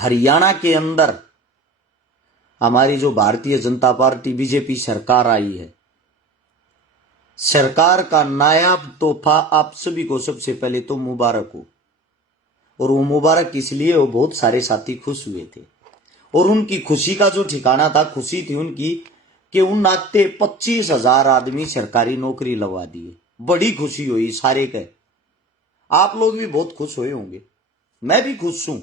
हरियाणा के अंदर हमारी जो भारतीय जनता पार्टी बीजेपी सरकार आई है, सरकार का नायाब तोहफा आप सभी को सबसे पहले तो मुबारक हो। और वो मुबारक इसलिए हो, बहुत सारे साथी खुश हुए थे और उनकी खुशी का जो ठिकाना था, खुशी थी उनकी कि उन नाते 25,000 आदमी सरकारी नौकरी लगवा दिए। बड़ी खुशी हुई सारे के। आप लोग भी बहुत खुश हुए होंगे, मैं भी खुश हूं।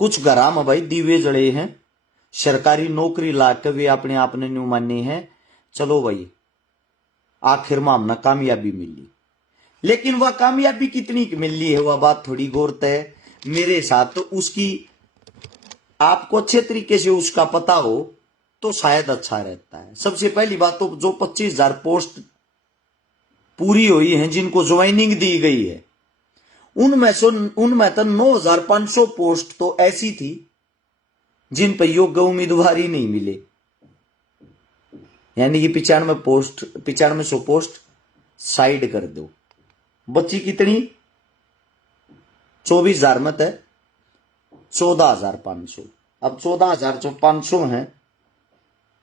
कुछ घरा में भाई दीवे जड़े हैं, सरकारी नौकरी लाकर वे अपने आप ने न्यू माने हैं, चलो भाई आखिर में हमने कामयाबी मिली। लेकिन वह कामयाबी कितनी मिली है वह बात थोड़ी गौर है मेरे साथ। तो उसकी आपको अच्छे तरीके से उसका पता हो तो शायद अच्छा रहता है। सबसे पहली बात तो जो 25,000 पोस्ट पूरी हुई हैं, जिनको ज्वाइनिंग दी गई है, उनमें तो 9,500 पोस्ट तो ऐसी थी जिन पर योग्य उम्मीदवार ही नहीं मिले। यानी कि 9500 पोस्ट साइड कर दो, बच्ची कितनी 24,000 में है 14,500। अब 14,500 हैं,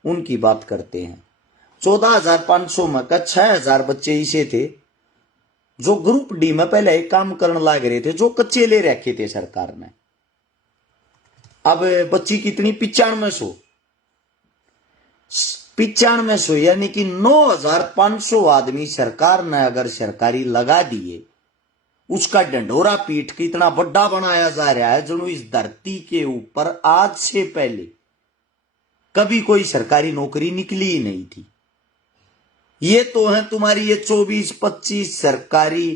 उनकी बात करते हैं। 14,500 में का 6,000 बच्चे ऐसे थे जो ग्रुप डी में पहले एक काम करने लग रहे थे, जो कच्चे ले रखे थे सरकार ने। अब बच्ची कितनी 9500, 9500 यानी कि 9,500 आदमी सरकार ने अगर सरकारी लगा दिए, उसका डंडोरा पीट के इतना बड़ा बनाया जा रहा है जो इस धरती के ऊपर आज से पहले कभी कोई सरकारी नौकरी निकली ही नहीं थी। ये तो है तुम्हारी ये 24-25 सरकारी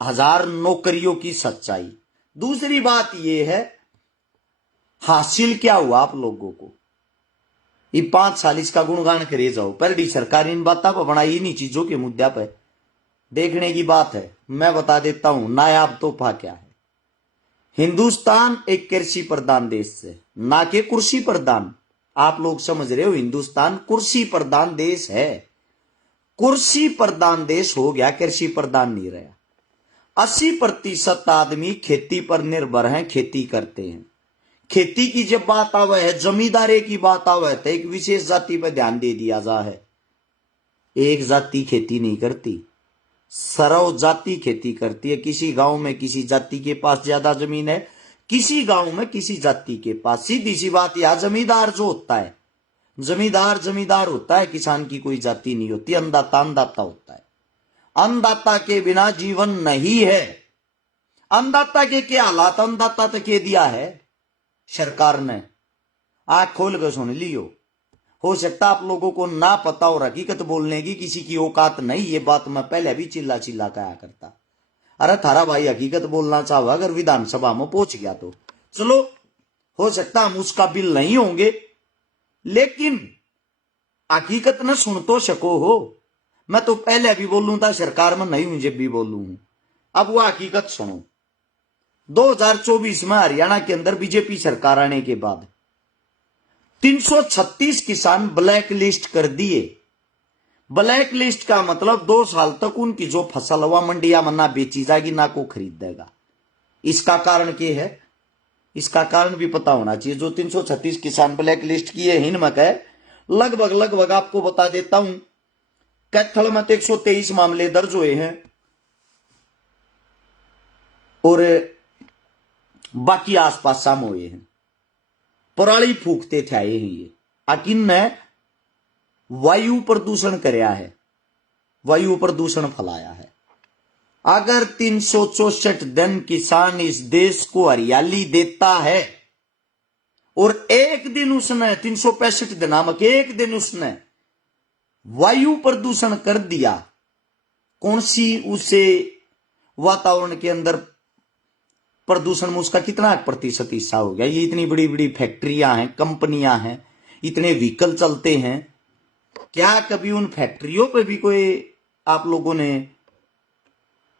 1,000 नौकरियों की सच्चाई। दूसरी बात ये है हासिल क्या हुआ आप लोगों को। ये 5 साल इसका गुणगान करे जाओ, पहली सरकार इन बातों पर बनाई, इन्हीं चीजों के मुद्दे पर देखने की बात है। मैं बता देता हूं नायाब तोहफा क्या है। हिंदुस्तान एक कृषि प्रधान देश है, ना कि कुर्सी प्रधान। आप लोग समझ रहे हो, हिंदुस्तान कुर्सी प्रधान देश है। कुर्सी प्रधान देश हो गया, कृषि प्रधान नहीं रहा। 80% आदमी खेती पर निर्भर हैं, खेती करते हैं। खेती की जब बात आवे है, जमींदारी की बात आवे तो एक विशेष जाति पर ध्यान दे दिया जा है। एक जाति खेती नहीं करती, सर्व जाति खेती करती है। किसी गांव में किसी जाति के पास ज्यादा जमीन है, किसी गांव में किसी जाति के पास। सीधी सी बात, यह जमींदार जो होता है, जमींदार होता है, किसान की कोई जाति नहीं होती। अन्नदाता होता है। अन्नदाता के बिना जीवन नहीं है। अन्नदाता के क्या हालात अन्नदाता तक के दिया है सरकार ने, आंख खोल कर सुन लियो। हो सकता आप लोगों को ना पता और हकीकत बोलने की किसी की औकात नहीं, ये बात मैं पहले भी चिल्ला कहा करता। अरे थारा भाई हकीकत बोलना चाहे अगर विधानसभा में पहुंच गया तो चलो, हो सकता हम उसका बिल नहीं होंगे, लेकिन हकीकत न सुन तो सको हो। मैं तो पहले भी बोलूं था, सरकार में नहीं हूं जब भी बोलूं हूं। अब वो हकीकत सुनो। 2024 में हरियाणा के अंदर बीजेपी सरकार आने के बाद 336 किसान ब्लैक लिस्ट कर दिए। ब्लैक लिस्ट का मतलब 2 साल तक उनकी जो फसल हुआ मंडिया में ना बेची जाएगी, ना को खरीदेगा। इसका कारण क्या है, इसका कारण भी पता होना चाहिए। जो 336 किसान ब्लैक लिस्ट किए हिनमक है, लगभग आपको बता देता हूं, कैथल में 123 मामले दर्ज हुए हैं और बाकी आसपास शाम हुए हैं। पराली फूकते थे आए हैं ये, अकिन ने वायु प्रदूषण कराया है, वायु प्रदूषण फैलाया है। अगर 364 दिन किसान इस देश को हरियाली देता है और एक दिन उसने 365 दिन नामक एक दिन उसने वायु प्रदूषण कर दिया, कौन सी उसे वातावरण के अंदर प्रदूषण में उसका कितना प्रतिशत हिस्सा हो गया। ये इतनी बड़ी बड़ी फैक्ट्रियां हैं, कंपनियां हैं, इतने व्हीकल चलते हैं, क्या कभी उन फैक्ट्रियों पे भी कोई आप लोगों ने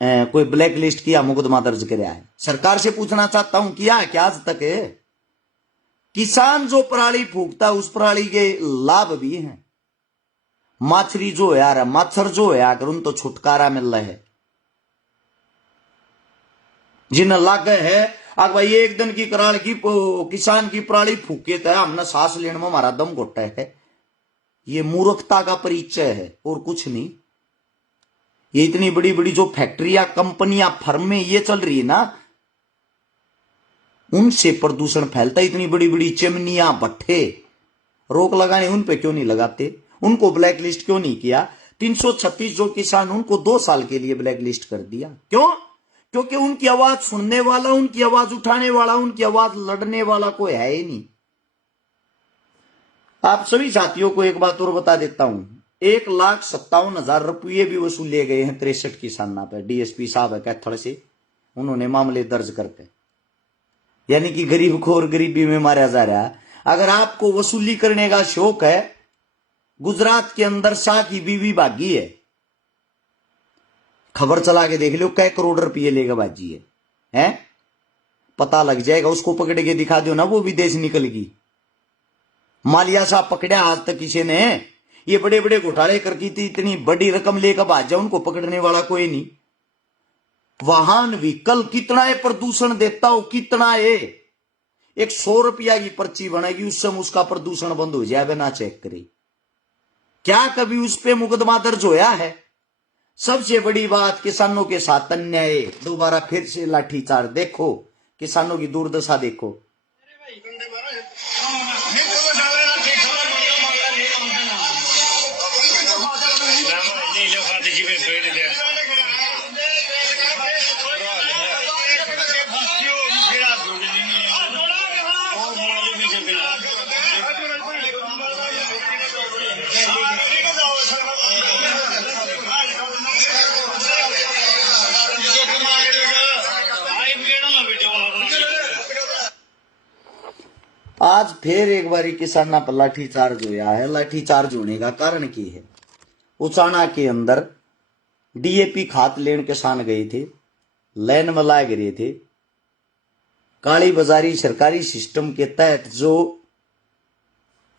कोई ब्लैक लिस्ट किया, मुकदमा दर्ज कराया है? सरकार से पूछना चाहता हूं, किया है क्या आज तक है? किसान जो पराली फूकता है उस पराली के लाभ भी हैं। माछरी जो है यार, मच्छर जो है यार, उन तो छुटकारा मिल रहा है। जिन्हें लागे है आग भाई एक दिन की कराल की किसान की पराली फूके तो हमने सांस लेने में हमारा दम घोटा है। ये मूर्खता का परिचय है और कुछ नहीं। ये इतनी बड़ी बड़ी जो फैक्ट्रियां, कंपनियां, फर्में ये चल रही है ना, उनसे प्रदूषण फैलता है। इतनी बड़ी बड़ी चिमनियां, भट्ठे, रोक लगाने उन पे क्यों नहीं लगाते? उनको ब्लैक लिस्ट क्यों नहीं किया? 336 जो किसान, उनको 2 साल के लिए ब्लैक लिस्ट कर दिया। क्यों? क्योंकि उनकी आवाज सुनने वाला, उनकी आवाज उठाने वाला, उनकी आवाज लड़ने वाला कोई है ही नहीं। आप सभी साथियों को एक बात और बता देता हूं, 1,57,000 रुपये भी वसूले गए हैं 63 किसानों पर। डीएसपी साहब है कैथल से, उन्होंने मामले दर्ज करके, यानी कि गरीब को और गरीबी में मारा जा रहा है। अगर आपको वसूली करने का शौक है, गुजरात के अंदर शाह की बीवी भागी है, खबर चला के देख लो कै करोड़ रुपये लेगा बाजी है? पता लग जाएगा। उसको पकड़ के दिखा दो ना, वो विदेश निकल गई। मालिया साहब पकड़ा आज तक किसी ने? ये बड़े बड़े घोटाले करती थी, इतनी बड़ी रकम लेकर भाज जाए, उनको पकड़ने वाला कोई नहीं। वाहन व्हीकल कितना है प्रदूषण देता हो, कितना है? एक 100 रुपया की पर्ची बनेगी, उस समय उसका प्रदूषण बंद हो जाए बिना चेक करे। क्या कभी उस पे मुकदमा दर्ज होया है? सबसे बड़ी बात, किसानों के साथ अन्याय। दोबारा फिर से लाठीचार्ज। देखो किसानों की दुर्दशा देखो। आज फिर एक बारी किसाना पर लाठीचार्ज होया है। लाठीचार्ज होने का कारण की है? उचाना के अंदर डीएपी खाद लेन किसान गए थे, लाइन में लाग रहे थे। काली बाजारी सरकारी सिस्टम के तहत जो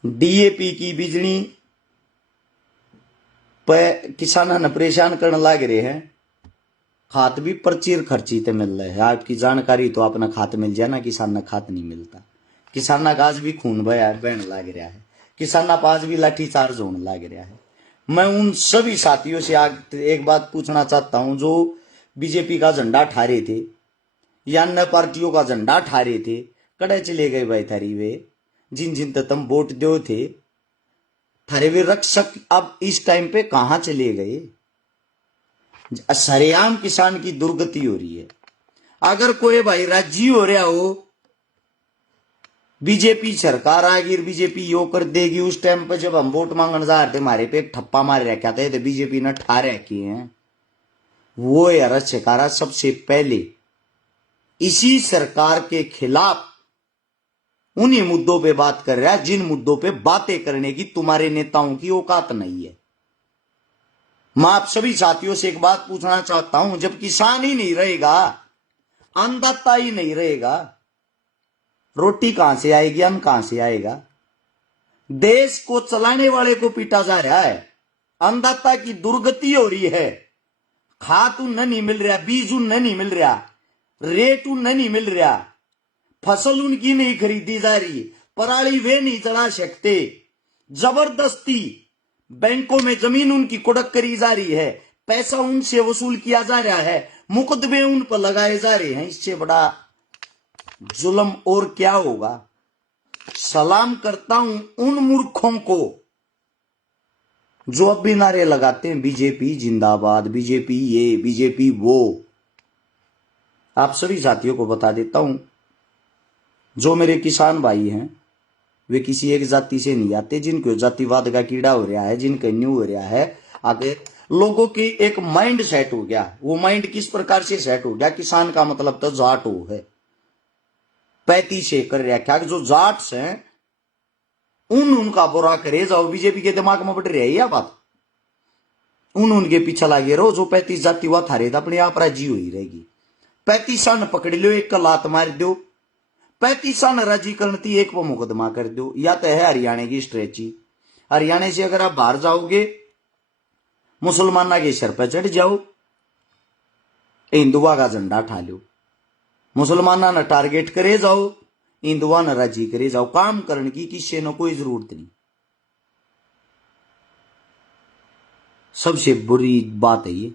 डीएपी की बिजली पे किसान ने परेशान करने लग रहे हैं। खाद भी पर्ची खर्ची ते मिल रहा है। आपकी जानकारी तो अपना खाद मिल जाए ना, किसान ने खाद नहीं मिलता। किसाना का आज भी खून बहन लग रहा है, किसाना का आज भी लाठीचार्ज होने लग रहा है। मैं उन सभी साथियों से आज एक बात पूछना चाहता हूं जो बीजेपी का झंडा ठा रहे थे या अन्य पार्टियों का झंडा ठा रहे थे, कड़े चले गए भाई थारी वे? जिन जिन तक तुम वोट दो थे, थारे वे रक्षक अब इस टाइम पे कहां चले गए? सरेआम किसान की दुर्गति हो रही है। अगर कोई भाई राजी हो रहा हो बीजेपी सरकार आएगी, बीजेपी यो कर देगी, उस टाइम पर जब हम वोट मांगने जा रहे थे, हमारे पे एक ठप्पा मार रखा था, तो बीजेपी ने ठा रखी है, वो यार सरकार सबसे पहले इसी सरकार के खिलाफ उन्हीं मुद्दों पे बात कर रहा है जिन मुद्दों पे बातें करने की तुम्हारे नेताओं की औकात नहीं है। मैं आप सभी साथियों से एक बात पूछना चाहता हूं, जब किसान ही नहीं रहेगा, अन्नदाता ही नहीं रहेगा, रोटी कहां से आएगी, अन्न कहां से आएगा? देश को चलाने वाले को पीटा जा रहा है, अन्नदाता की दुर्गति हो रही है। खाद उन्हें नहीं मिल रहा, बीज उन्हें नहीं मिल रहा, रेट उन्हें नहीं मिल रहा, फसल उनकी नहीं खरीदी जा रही, पराली वे नहीं चला सकते, जबरदस्ती बैंकों में जमीन उनकी कुड़क करी जा रही है, पैसा उनसे वसूल किया जा रहा है, मुकदमे उन पर लगाए जा रहे हैं। इससे बड़ा जुल्म और क्या होगा? सलाम करता हूं उन मूर्खों को जो अब भी नारे लगाते हैं बीजेपी जिंदाबाद, बीजेपी ये, बीजेपी वो। आप सभी साथियों को बता देता हूं, जो मेरे किसान भाई हैं वे किसी एक जाति से नहीं आते। जिनको जातिवाद का कीड़ा हो रहा है, जिनका न्यू हो रहा है, आगे लोगों की एक माइंड सेट हो गया। वो माइंड किस प्रकार से सेट हो गया? किसान का मतलब तो जाट हो है, 35 से कर रखा कि जो जाट्स हैं उनका बुरा करे जाओ। बीजेपी के दिमाग में बढ़ रही है बात, उनके पीछे लागे रहो। जो 35 जाति हुआ थारे तो अपने आप राजी हुई रहेगी। 35 सन पकड़ लो, एक का लात मार दो, 35 सन राजी करती, एक वो मुकदमा कर दो। या तो है हरियाणा की स्ट्रेची, हरियाणा से अगर आप बाहर जाओगे मुसलमाना के सर पर चढ़ जाओ, हिंदुआ का झंडा ठा लो। मुसलमाना ने टारगेट करे जाओ, हिंदुआ ने राजी करे जाओ, काम करने की किसी ने कोई जरूरत नहीं। सबसे बुरी बात है ये।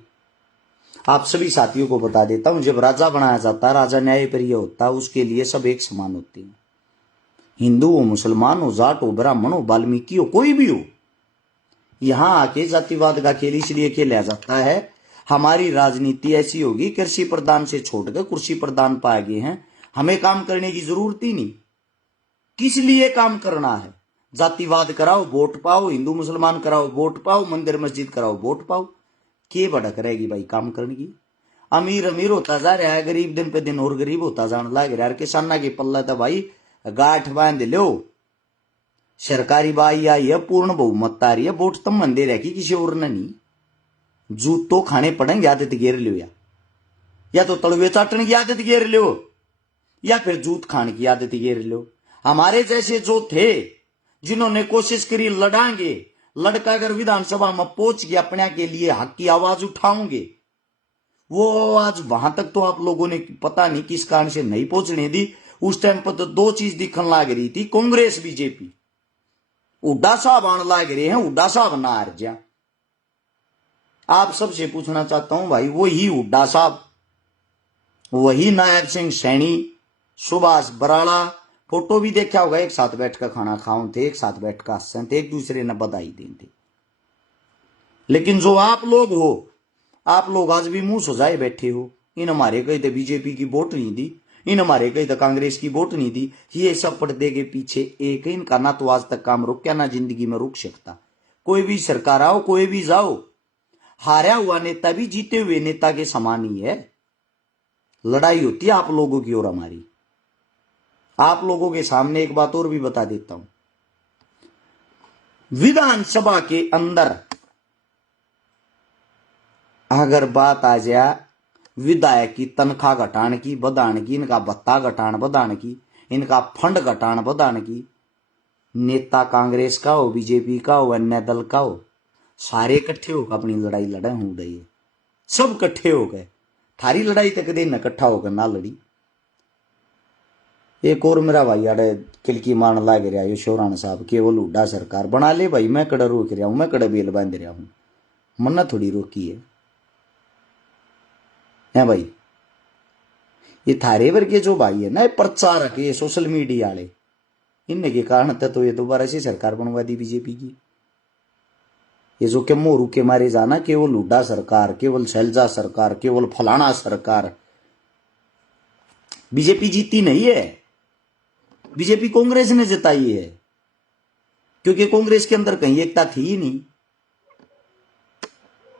आप सभी साथियों को बता देता हूं, जब राजा बनाया जाता है, राजा न्यायप्रिय होता है, उसके लिए सब एक समान होते हैं। हिंदू हो, मुसलमान हो, जाट हो, ब्राह्मण हो, वाल्मीकि हो, कोई भी हो। यहां आके जातिवाद का खेल इसलिए खेला जाता है, हमारी राजनीति ऐसी होगी, कृषि प्रधान से छोड़कर कुर्सी प्रधान पा गए हैं, हमें काम करने की जरूरत ही नहीं। किस लिए काम करना है? जातिवाद कराओ, वोट पाओ, हिंदू मुसलमान कराओ, वोट पाओ, मंदिर मस्जिद कराओ, वोट पाओ। के भड़क रहेगी भाई काम करने की? अमीर अमीर होता जा रहा है, गरीब दिन पे दिन और गरीब होता जाने लग रहा है। किसाना की पल्ला तो भाई गांठ बांध लो। सरकारी बाई आई है, पूर्ण बहुमत आ रही है, वोट तुम मंदे रहेगी, किसी और ने नहीं। जूत तो खाने पड़ेंगे, आदत गेर लो, या तो तड़वे चाटने की आदत गेर लो, या फिर जूत खाने की आदत गेर लो। हमारे जैसे जो थे, जिन्होंने कोशिश करी लड़ांगे, लड़का अगर विधानसभा में पहुंच गया, अपने के लिए हक की आवाज उठाओगे, वो आवाज वहां तक तो आप लोगों ने पता नहीं किस कारण से नहीं पहुंचने दी। उस टाइम पर तो दो चीज दिखने लग रही थी, कांग्रेस बीजेपी। उड्डा साहब आने लग रहे हैं, उड्डा साहब ना हार जा। आप सबसे पूछना चाहता हूं भाई, वही उड्डा साहब, वही नायब सिंह सैनी, सुभाष बराड़ा, फोटो भी देखा होगा, एक साथ बैठ कर खाना खाओ थे, एक साथ बैठ कर हंसे थे, एक दूसरे ने बधाई देते। लेकिन जो आप लोग हो, आप लोग आज भी मुंह सजाए बैठे हो। इन हमारे कहीं तो बीजेपी की वोट नहीं दी, इन हमारे कहीं तो कांग्रेस की वोट नहीं दी। ये सब पर्दे के पीछे एक, इनका ना तो आज तक काम रुक, ना जिंदगी में रुक सकता। कोई भी सरकार आओ, कोई भी जाओ, हारा हुआ नेता भी जीते हुए नेता के समान ही है। लड़ाई होती है आप लोगों की और हमारी। आप लोगों के सामने एक बात और भी बता देता हूं, विधानसभा के अंदर अगर बात आ जाए विधायक की तनख्वाह घटाने की, बढ़ाने की, इनका भत्ता घटान बढ़ाने की, इनका फंड घटान बढ़ाने की, नेता कांग्रेस का हो, बीजेपी का हो, अन्य दल का हो, सारे इकट्ठे होकर अपनी लड़ाई लड़े हो रही है। सब इकट्ठे हो गए, थारी लड़ाई तक दिन इकट्ठा होकर ना लड़ी। एक और मेरा भाई अरे किलकी मारने लाग रहा है शोरान साहब, केवल उड्डा सरकार बना ले भाई, मैं कड़ा रोक रहा हूं, मैं कड़ा बेल बांध रहा हूं, मन्ना थोड़ी रोकी है भाई। ये थारे वर्ग जो भाई है ना, प्रचारक, ये सोशल मीडिया वाले, इनके कारण तो ये दोबारा से सरकार बनवा दी बीजेपी की। ये जो के मोरू के मारे जाना, केवल हुड्डा सरकार, केवल शैलजा सरकार, केवल फलाना सरकार, बीजेपी जीती नहीं है, बीजेपी कांग्रेस ने जिताई है, क्योंकि कांग्रेस के अंदर कहीं एकता थी ही नहीं।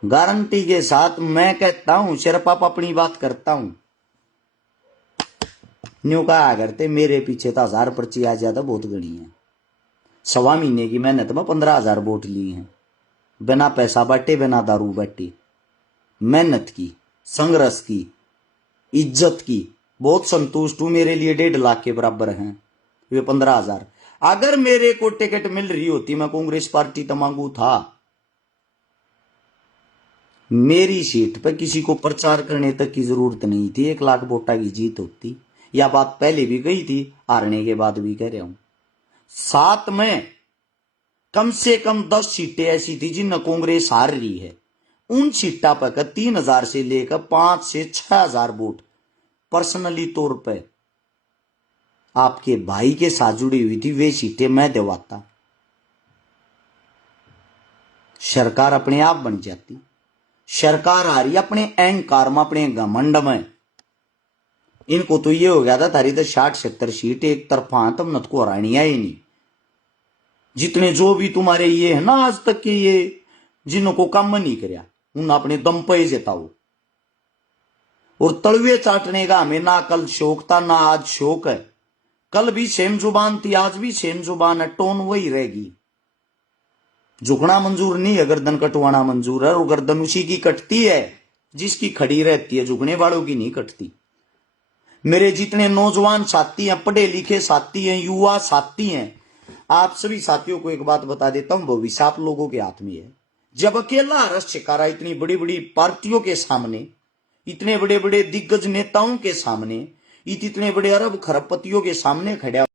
गारंटी के साथ मैं कहता हूं, सिर्फ आप अपनी बात करता हूं, न्यू कहा करते मेरे पीछे तो 1000 पर्ची आ जाता बहुत गणी है। 1.25 महीने की मेहनत में 15,000 वोट लिए हैं, बिना पैसा बांटे, बिना दारू बांटे, मेहनत की, संघर्ष की, इज्जत की, बहुत संतुष्ट हूं। मेरे लिए 1.5 लाख के बराबर हैं वे 15,000। अगर मेरे को टिकट मिल रही होती, मैं कांग्रेस पार्टी तो मांगू था, मेरी सीट पर किसी को प्रचार करने तक की जरूरत नहीं थी, 1 लाख वोटा की जीत होती। यह बात पहले भी गई थी, हारने के बाद भी कह रहा हूं। 7 में कम से कम 10 सीटें ऐसी थी जिनमें कांग्रेस हार रही है। उन सीटा पर 3,000 से लेकर 5 से 6,000 वोट पर्सनली तौर पर आपके भाई के साथ जुड़ी हुई थी, वे सीटें मैं दिलवाता, सरकार अपने आप बन जाती। सरकार आ रही अपने अहंकार में, अपने घमंड में। इनको तो ये हो गया था, थारी तो 60-70 सीट एक तरफा, तुम नत को हरानी ही नहीं। जितने जो भी तुम्हारे ये है ना आज तक के, ये जिनको काम नहीं कराया, उन अपने दम पे जिताओ। और तलवे चाटने का हमें ना कल शौक था, ना आज शौक है। कल भी सेम जुबान थी, आज भी सेम जुबान है, टोन वही रहेगी। झुकना मंजूर नहीं है, गर्दन कटवाना मंजूर है, और गर्दन उसी की कटती है जिसकी खड़ी रहती है, झुकने वालों की नहीं कटती। मेरे जितने नौजवान साथी हैं, पढ़े लिखे साथी हैं, युवा साथी हैं, आप सभी साथियों को एक बात बता देता हूं, भविष्य आप लोगों के हाथ में है। जब अकेला रस शिकारा इतनी बड़ी बड़ी पार्टियों के सामने, इतने बड़े बड़े दिग्गज नेताओं के सामने, इतने बड़े अरब खरबपतियों के सामने खड़ा